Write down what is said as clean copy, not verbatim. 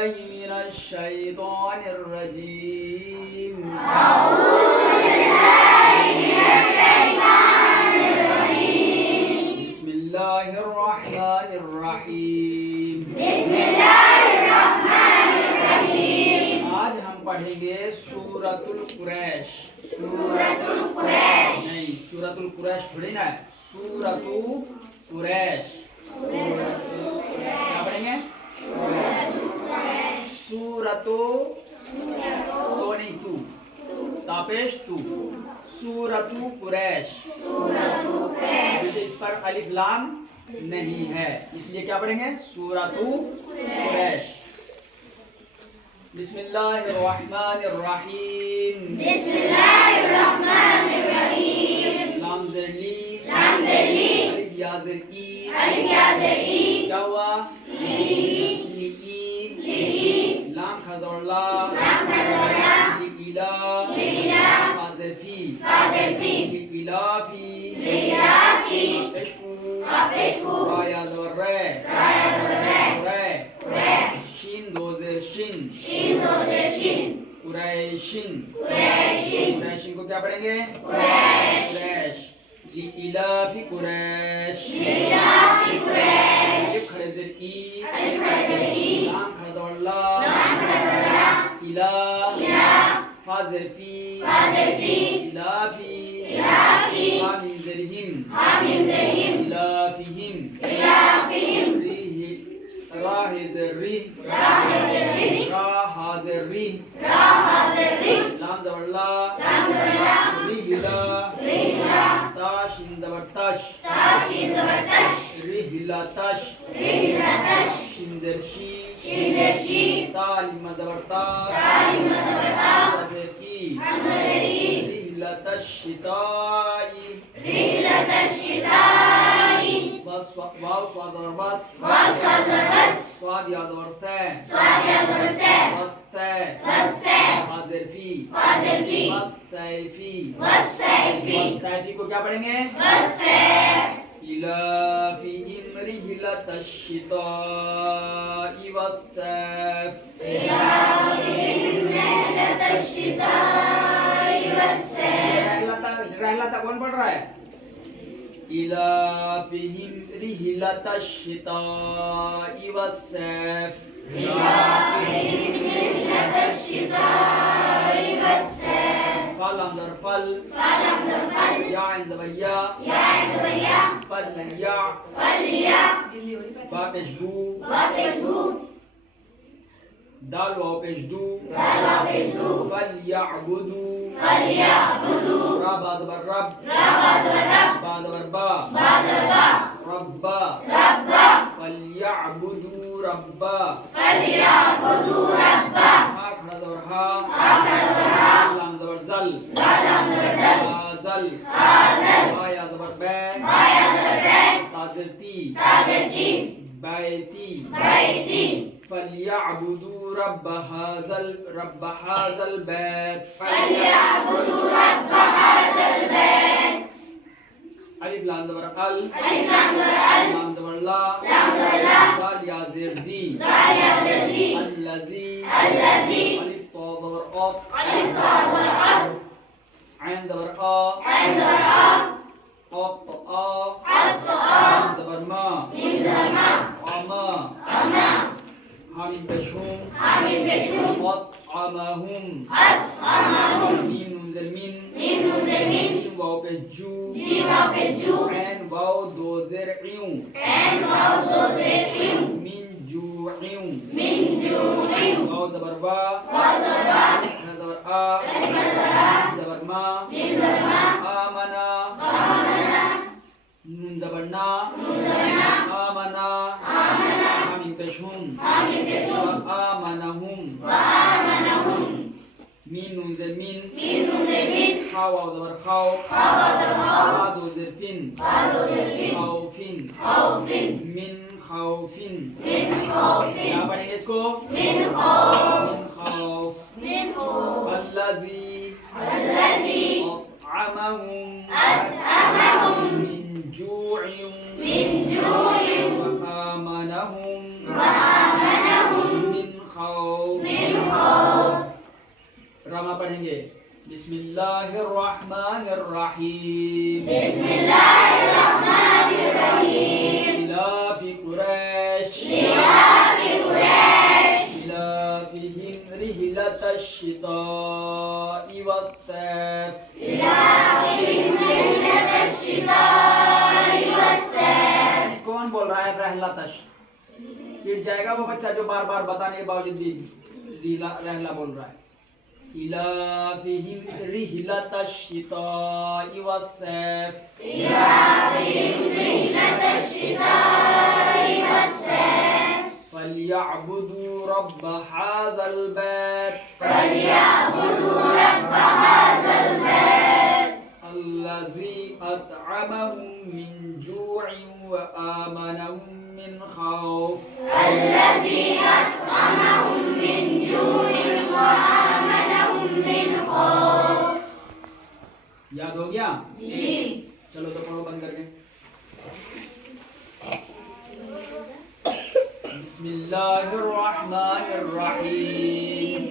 بالله من الشيطان الرجيم بسم الله الرحمن الرحيم आज हम पढ़ेंगे सूरतुल कुरैश। नहीं, सूरतुल कुरैश थोड़ी ना है, सूरतु कुरैश। क्या पढ़ेंगे? सूरतु तो नहीं, तू तापेश तू, सूरतु कुरैश। इस पर अलिफ लाम नहीं है, इसलिए क्या पढ़ेंगे? सूरतु कुरैश। बिस्मिल्लाहिर्रहमानिर्रहीम। लाम ज़र ली, अलिफ या ज़र ई, क्या हुआ? ली, लाम खा ज़र ला, ली इला, फा ज़र फी, ली इलाफी, अपेशकू, रा या ज़र रे, शीन दो ज़र शिन, कुरैशिन। कुरैशिन को क्या पढ़ेंगे? कुरैश। लिइलाफि कुरैश, अलिफ खड़े ज़र ई, लाम खड़ा ज़र ला, इला, फा ज़र फी, इलाफी, हा मीम ज़र हिम, इलाफिहिम, रा है ज़र री, रा हा ज़र री, लाम ज़बर ला, रिहिला, ता शीन ज़बर तश, रिहिला तश, शीन ज़र शी, ता लीम ज़बर ता, ज़र ई, रिहिला तश शिताई, वाव स्वाद ज़बर बस, स्वाद या ज़बर थे, वत्तैफी, वत्तैफी को क्या पढ़ेंगे? इलाफिहिम रिहिलतश शिताई वत्सैफ। रहलता कौन पढ़ रहा है? इलाफिहिम रिहिलतश शिताई वत्सैफ। फल, या इन ज़बर या, फल या, बा पेश बू, दाल वाव पेश दू, फल याअबुदू, रा बा ज़बर रब, बा ज़बर बा, रब्बा, फल याअबुदू रब्बा, हा खड़ा ज़बर हा, लाम ज़बर ज़ल, ज़ल, बा या ज़बर बे, ता ज़र ती, बैती, फलियअबुदू रब्ब हाज़ल बैत। अलिफ लाम ज़बर अल, लाम ज़बर ला, ज़ाल या ज़ेर ज़ी, अल्लज़ी, अलिफ तो ज़बर अ, ऐन ज़बर आ, क़ाफ़ तो आ, मीम ज़बर मा, अमा, हा मीम पेश हुम, अत्अमहुम, मीम नून ज़र मिन, जीम वाव पेश जू, ऐन वाव दो ज़र इयू, मिन जूइयू, वाव ज़बर वा, हा ज़बर आ, ज़बर मा, आमना, नून ज़बर ना, आमना, हा मीम पेश हुम, आमनहुम, मीम नून ज़र मिन, हा वाव ज़बर खाव, हा दो ज़र फिन, खाउफिन, मिन खाउफिन। क्या पढ़ेंगे इसको? मिन खाउफ, अल्लज़ी अत्अमहुम मिन जूइयन व आमनहुम मिन खौफ। हम पढ़ेंगे बिस्मिल्लाहिर्रहमानिर्रहीम इलाफी कुरैश इलाफिहिम रिहलतश शिताई वस्सैफ कौन बोल रहा है रहलतश? गिर जाएगा वो बच्चा जो बार बार बताने के बावजूद भी रहला बोल रहा है। इलाफिहिम रिहलतश शिताई वस्सैफ फलियअबुदू रब्ब हाज़ल बैत अल्लज़ी अतअमहुम मिन जूइन व आमनहुम मिन खौफ। याद हो गया जी? चलो तो पढ़ो बंद करके। बिस्मिल्लाहिर्रहमानिर्रहीम